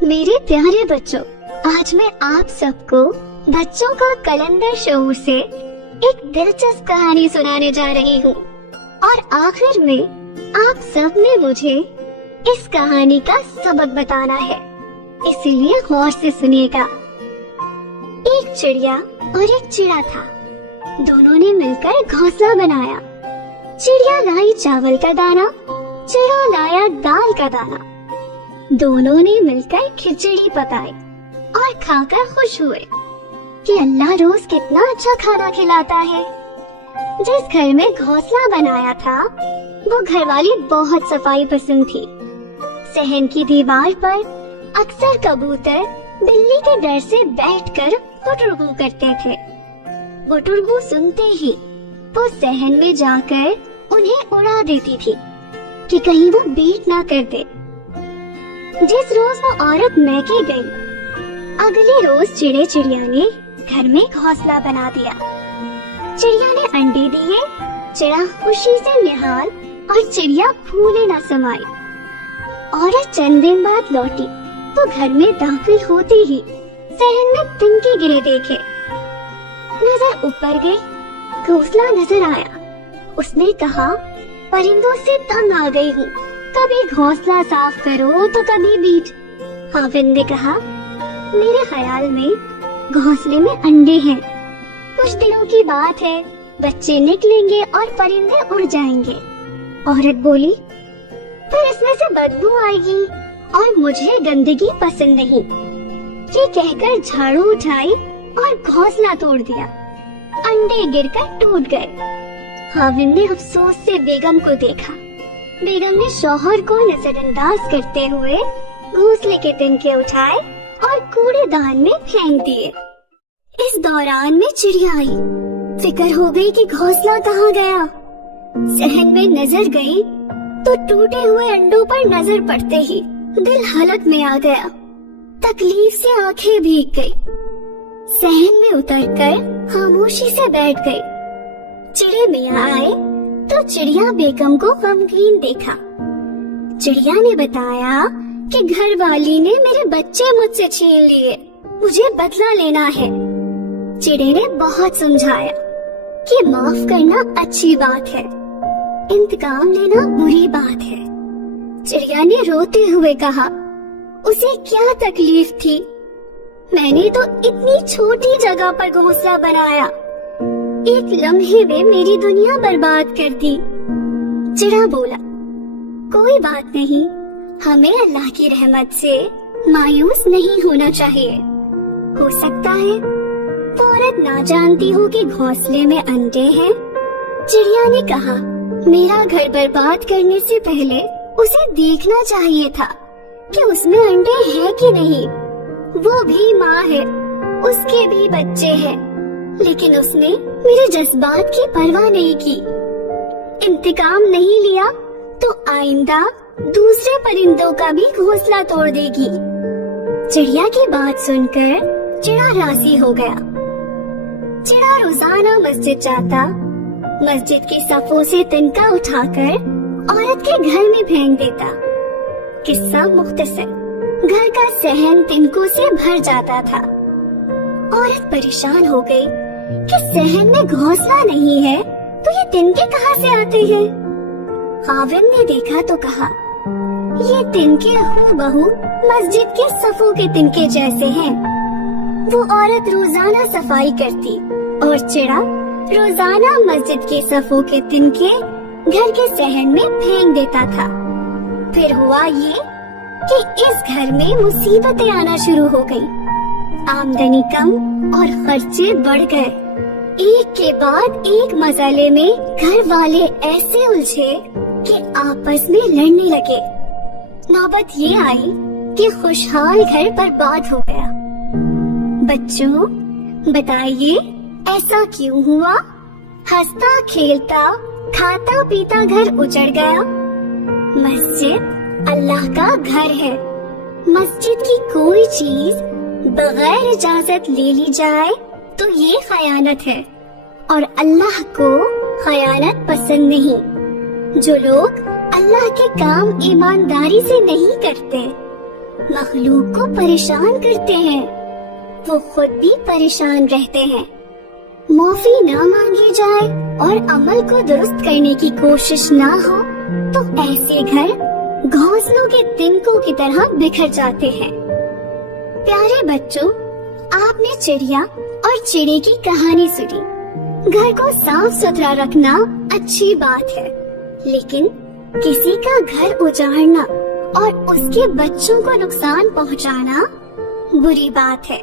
میرے پیارے بچوں، آج میں آپ سب کو بچوں کا کلندر شعور سے ایک دلچسپ کہانی سنانے جا رہی ہوں، اور آخر میں آپ سب نے مجھے اس کہانی کا سبق بتانا ہے، اس لیے غور سے سنیے گا۔ ایک چڑیا اور ایک چڑا تھا، دونوں نے مل کر گھونسلہ بنایا۔ چڑیا لائی چاول کا دانا، چڑا لایا دال کا دانا۔ دونوں نے مل کر کھچڑی پکائی اور کھا کر خوش ہوئے کہ اللہ روز کتنا اچھا کھانا کھلاتا ہے۔ جس گھر میں گھونسلہ بنایا تھا وہ گھر والی بہت صفائی پسند تھی۔ صحن کی دیوار پر اکثر کبوتر بلی کے ڈر سے بیٹھ کر گٹرگو کرتے تھے۔ گٹرگو سنتے ہی وہ صحن میں جا کر انہیں اڑا دیتی تھی کہ کہیں وہ بیٹ نہ کر دے۔ جس روز وہ عورت میکے گئی، اگلے روز چڑے چڑیا نے گھر میں گھونسلہ بنا دیا۔ چڑیا نے انڈے دیے، چڑا خوشی سے نہال اور چڑیا پھولے نہ سمائی۔ عورت چند دن بعد لوٹی تو گھر میں داخل ہوتے ہی صحن میں تنکے گرے دیکھے۔ نظر اوپر گئی، گھونسلہ نظر آیا۔ اس نے کہا، پرندوں سے تنگ آ گئی ہوں، کبھی گھونسلہ صاف کرو تو کبھی بیٹ۔ خاوند نے کہا، میرے خیال میں گھونسلے میں انڈے ہیں، کچھ دنوں کی بات ہے، بچے نکلیں گے اور پرندے اڑ جائیں گے۔ عورت بولی، پھر اس میں سے بدبو آئے گی اور مجھے گندگی پسند نہیں۔ یہ کہہ کر جھاڑو اٹھائی اور گھونسلہ توڑ دیا، انڈے گر کر ٹوٹ گئے۔ خاوند نے افسوس سے بیگم کو دیکھا۔ بیگم نے شوہر کو نظر انداز کرتے ہوئے گھونسلے کے تنکے اٹھائے اور کوڑے دان میں پھینک دیے۔ اس دوران میں چڑیا آئی، فکر ہو گئی کہ گھونسلہ کہاں گیا۔ صحن میں نظر گئی تو ٹوٹے ہوئے انڈوں پر نظر پڑتے ہی دل حلق میں آ گیا، تکلیف سے آنکھیں بھیگ گئی۔ صحن میں اتر کر خاموشی سے بیٹھ گئی۔ چڑے میاں آئے تو چڑیا بیگم کو غمگین دیکھا۔ چڑیا نے بتایا کہ گھر والی نے میرے بچے مجھ سے چھین لیے، مجھے بدلہ لینا ہے۔ چڑے نے بہت سمجھایا کہ معاف کرنا اچھی بات ہے، انتقام لینا بری بات ہے۔ چڑیا نے روتے ہوئے کہا، اسے کیا تکلیف تھی، میں نے تو اتنی چھوٹی جگہ پر گھونسلہ بنایا، ایک لمحے میں میری دنیا برباد کر دی۔ چڑا بولا، کوئی بات نہیں، ہمیں اللہ کی رحمت سے مایوس نہیں ہونا چاہیے، ہو سکتا ہے وہ عورت نہ جانتی ہو کہ گھونسلے میں انڈے ہیں۔ چڑیا نے کہا، میرا گھر برباد کرنے سے پہلے اسے دیکھنا چاہیے تھا کہ اس میں انڈے ہیں کہ نہیں۔ وہ بھی ماں ہے، اس کے بھی بچے ہیں، لیکن اس نے میرے جذبات کی پرواہ نہیں کی۔ انتقام نہیں لیا تو آئندہ دوسرے پرندوں کا بھی گھونسلہ توڑ دے گی۔ چڑیا کی بات سن کر چڑا راضی ہو گیا۔ چڑا روزانہ مسجد جاتا، مسجد کی صفوں سے تنکا اٹھا کر عورت کے گھر میں پھینک دیتا۔ قصہ مختصر، گھر کا صحن تنکوں سے بھر جاتا تھا۔ عورت پریشان ہو گئی کہ صحن میں گھونسلہ نہیں ہے تو یہ تنکے کہاں سے آتے ہیں۔ خاوند نے دیکھا تو کہا، یہ تنکے ہو بہو مسجد کے صفوں کے تنکے جیسے ہیں۔ وہ عورت روزانہ صفائی کرتی اور چڑا روزانہ مسجد کے صفوں کے تنکے گھر کے صحن میں پھینک دیتا تھا۔ پھر ہوا یہ کہ اس گھر میں مصیبتیں آنا شروع ہو گئی، آمدنی کم اور خرچے بڑھ گئے۔ ایک کے بعد ایک مسئلے میں گھر والے ایسے الجھے کہ آپس میں لڑنے لگے۔ نوبت یہ آئی کہ خوشحال گھر برباد ہو گیا۔ بچوں، بتائیے ایسا کیوں ہوا؟ ہنستا کھیلتا کھاتا پیتا گھر اجڑ گیا۔ مسجد اللہ کا گھر ہے، مسجد کی کوئی چیز بغیر اجازت لے لی جائے تو یہ خیانت ہے، اور اللہ کو خیانت پسند نہیں۔ جو لوگ اللہ کے کام ایمانداری سے نہیں کرتے مخلوق کو پریشان کرتے ہیں، وہ خود بھی پریشان رہتے ہیں۔ معافی نہ مانگی جائے اور عمل کو درست کرنے کی کوشش نہ ہو تو ایسے گھر گھونسلوں کے تنکوں کی طرح بکھر جاتے ہیں۔ پیارے بچوں، آپ نے چڑیا اور چڑے کی کہانی سنی۔ گھر کو صاف ستھرا رکھنا اچھی بات ہے، لیکن کسی کا گھر اجاڑنا اور اس کے بچوں کو نقصان پہنچانا بری بات ہے۔